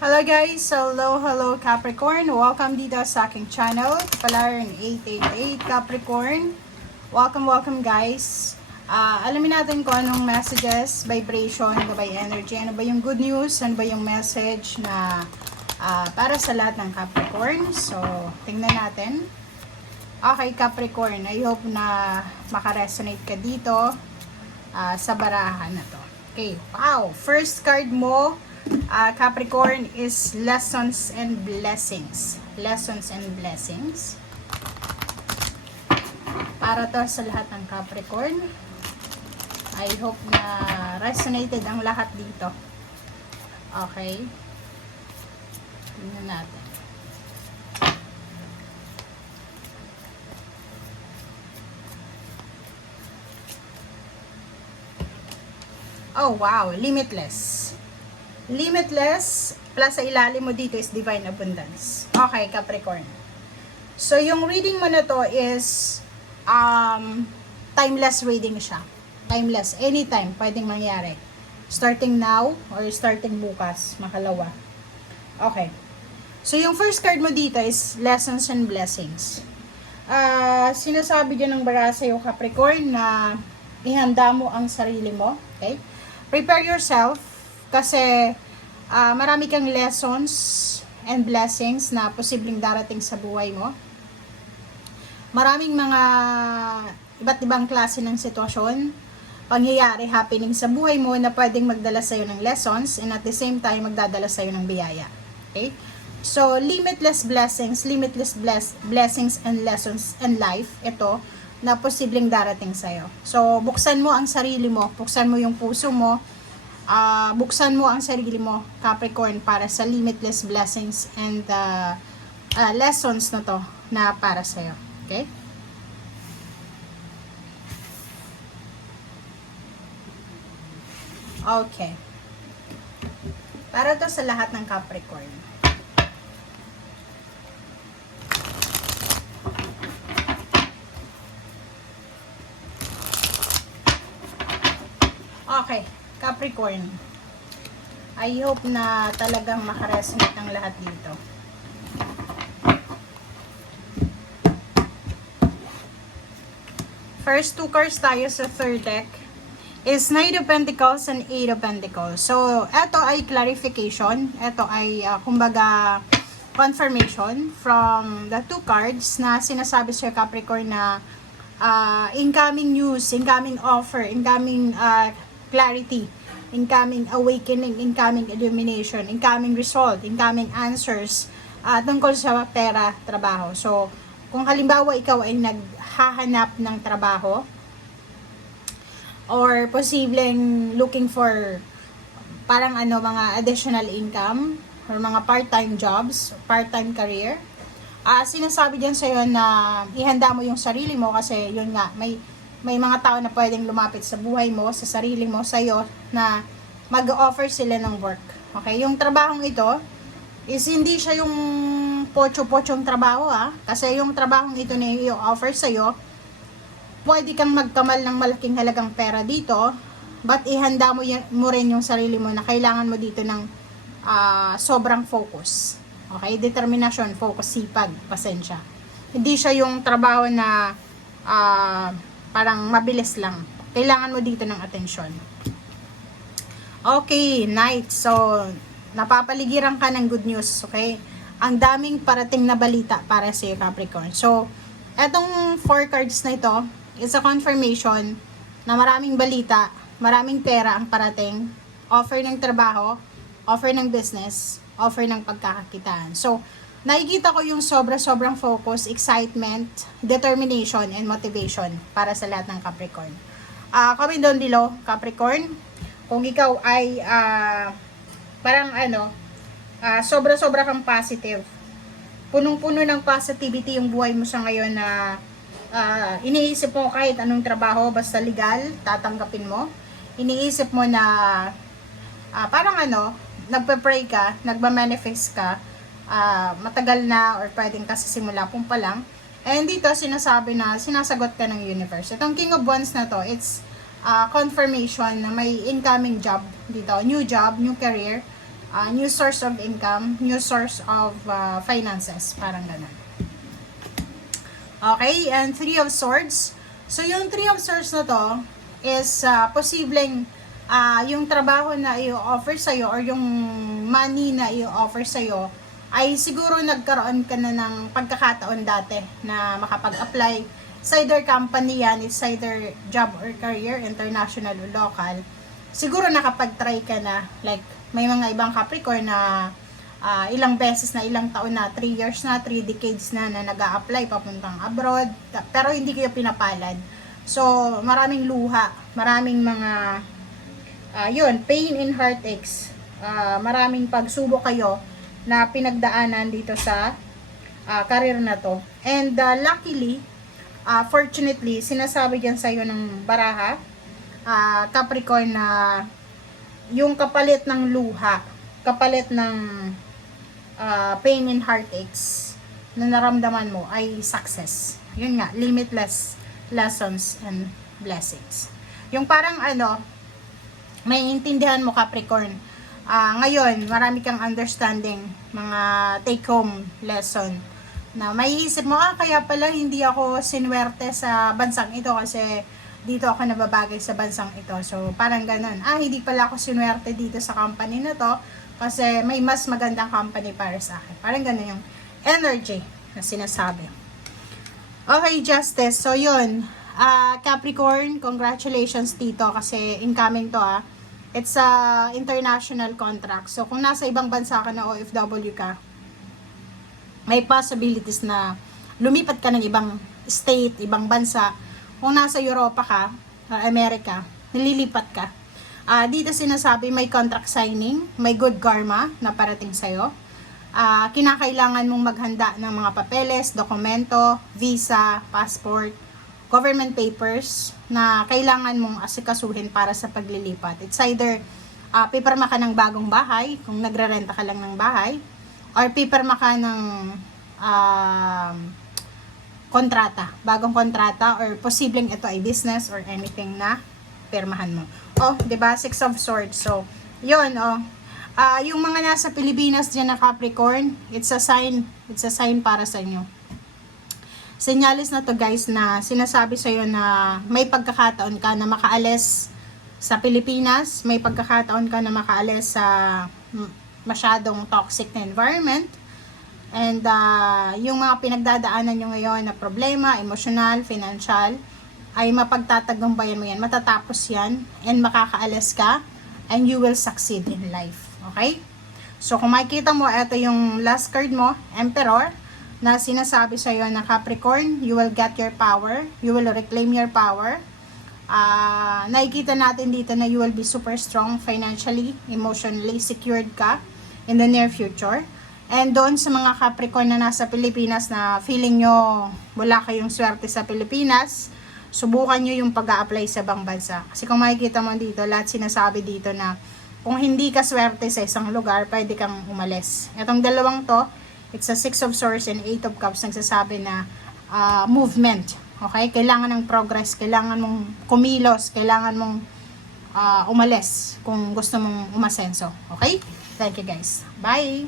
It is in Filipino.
Hello guys! Hello Capricorn! Welcome dito sa aking channel, Palaran 888 Capricorn. Welcome guys! Alamin natin kung anong messages, vibration, ano ba yung energy, ano ba yung good news, ano ba yung message na para sa lahat ng Capricorn. So, tingnan natin. Okay Capricorn, I hope na makaresonate ka dito sa barahan na to. Okay, wow! First card mo, Capricorn, is lessons and blessings. Lessons and blessings. Para to sa lahat ng Capricorn. I hope na resonated ang lahat dito. Okay. Tingnan natin. Oh wow, limitless. Limitless, plus sa ilalim mo dito is divine abundance. Okay, Capricorn. So, yung reading mo na to is timeless reading siya. Timeless. Anytime, pwedeng mangyari. Starting now or starting bukas, makalawa. Okay. So, yung first card mo dito is lessons and blessings. Sinasabi dyan ng bara sa'yo, Capricorn, na ihanda mo ang sarili mo. Okay? Prepare yourself kasi marami kang lessons and blessings na posibleng darating sa buhay mo. Maraming mga iba't ibang klase ng sitwasyon, pangyayari, happening sa buhay mo na pwedeng magdala sa'yo ng lessons and at the same time magdadala sa'yo ng biyaya. Okay? So, limitless blessings, blessings and lessons in life, ito, na posibleng darating sa'yo. So, buksan mo ang sarili mo, buksan mo yung puso mo, buksan mo ang sarili mo, Capricorn, para sa limitless blessings and lessons na to na para sa'yo. Okay? Okay. Para to sa lahat ng Capricorn. Okay, Capricorn. I hope na talagang makaresonate ang lahat dito. First two cards tayo sa third deck is Knight of Pentacles and Eight of Pentacles. So, ito ay clarification. Ito ay, kumbaga, confirmation from the two cards na sinasabi sa Capricorn na incoming news, incoming offer, incoming clarity, incoming awakening, incoming illumination, incoming result, incoming answers tungkol sa pera, trabaho. So, kung halimbawa ikaw ay naghahanap ng trabaho or posibleng looking for parang mga additional income or mga part-time jobs, part-time career, sinasabi dyan sa'yo na ihanda mo yung sarili mo kasi yun nga, may mga tao na pwedeng lumapit sa buhay mo, sa sarili mo, sa'yo, na mag-offer sila ng work. Okay? Yung trabahong ito is hindi siya yung pocho-pochong trabaho, kasi yung trabahong ito na i-offer sa'yo, pwede kang magkamal ng malaking halagang pera dito, but ihanda mo rin yung sarili mo na kailangan mo dito ng sobrang focus. Okay? Determination, focus, sipag, pasensya. Hindi siya yung trabaho na parang mabilis lang. Kailangan mo dito ng atensyon. Okay, Knight. So, napapaligiran ka ng good news. Okay? Ang daming parating na balita para sa Capricorn. So, etong 4 cards na ito is a confirmation na maraming balita, maraming pera ang parating, offer ng trabaho, offer ng business, offer ng pagkakakitaan. So, nakikita ko yung sobrang focus, excitement, determination, and motivation para sa lahat ng Capricorn. Comment down below, Capricorn, kung ikaw ay parang sobra kang positive. Punong-puno ng positivity yung buhay mo sa ngayon na iniisip mo kahit anong trabaho, basta legal, tatanggapin mo. Iniisip mo na parang nagpe-pray ka, nagma-manifest ka, matagal na or pwedeng kasisimula pa lang. And dito sinasabi na sinasagot ka ng universe. Itong King of Wands na to, it's confirmation na may incoming job dito, new job, new career, new source of income, new source of finances, parang ganun. Okay, and Three of Swords. So, yung Three of Swords na to is posibleng yung trabaho na i-offer sa'yo or yung money na i-offer sa'yo ay siguro nagkaroon ka na ng pagkakataon dati na makapag-apply sa either company yan, it's either job or career, international o local. Siguro nakapag-try ka na, like may mga ibang Capricorn na ilang beses na, ilang taon na, 3 years na, 3 decades na nag-a-apply papuntang abroad, pero hindi kayo pinapalad. So, maraming luha, maraming mga pain and heartaches, maraming pagsubok kayo na pinagdaanan dito sa career na to. And luckily, fortunately, sinasabi dyan sa'yo ng baraha, Capricorn, na yung kapalit ng luha, kapalit ng pain and heartaches na naramdaman mo ay success. Yun nga, limitless lessons and blessings. Yung parang may intindihan mo, Capricorn. Ngayon, marami kang understanding, mga take-home lesson na may isip mo, kaya pala hindi ako sinwerte sa bansang ito kasi dito ako nababagay sa bansang ito. So, parang ganun. Hindi pala ako sinwerte dito sa company na to kasi may mas magandang company para sa akin. Parang ganun yung energy na sinasabi. Okay, Justice. So, yun. Capricorn, congratulations dito kasi incoming to It's a international contract. So, kung nasa ibang bansa ka na OFW ka, may possibilities na lumipat ka ng ibang state, ibang bansa. Kung nasa Europa ka, America, nililipat ka. Dito sinasabi may contract signing, may good karma na parating sa'yo. Kinakailangan mong maghanda ng mga papeles, dokumento, visa, passport, government papers na kailangan mong asikasuhin para sa paglilipat. It's either pipirma ka ng bagong bahay, kung nagrerenta ka lang ng bahay, or pipirma ka ng kontrata, bagong kontrata, or posibleng ito ay business or anything na pirmahan mo. 'Di ba? Six of Swords. So, 'yun yung mga nasa Pilipinas diyan na Capricorn, it's a sign para sa inyo. Senyales na to, guys, na sinasabi sa iyo na may pagkakataon ka na makaalis sa Pilipinas, may pagkakataon ka na makaalis sa masyadong toxic na environment. And yung mga pinagdadaanan nyo ngayon na problema, emotional, financial, ay mapagtatagumpayan mo yan, matatapos yan, and makakaalis ka, and you will succeed in life. Okay? So, kung makikita mo, ito yung last card mo, Emperor, na sinasabi sa iyo na Capricorn, you will get your power, you will reclaim your power. Nakikita natin dito na you will be super strong financially, emotionally secured ka in the near future. And doon sa mga Capricorn na nasa Pilipinas na feeling nyo wala kayong swerte sa Pilipinas, subukan nyo yung pag-a-apply sa ibang bansa. Kasi kung makikita mo dito, lahat sinasabi dito na kung hindi ka swerte sa isang lugar, pwede kang umalis. Itong dalawang to, it's a Six of Swords and Eight of Cups, nagsasabi na movement. Okay? Kailangan ng progress, kailangan mong kumilos, kailangan mong umalis kung gusto mong umasenso. Okay? Thank you, guys. Bye!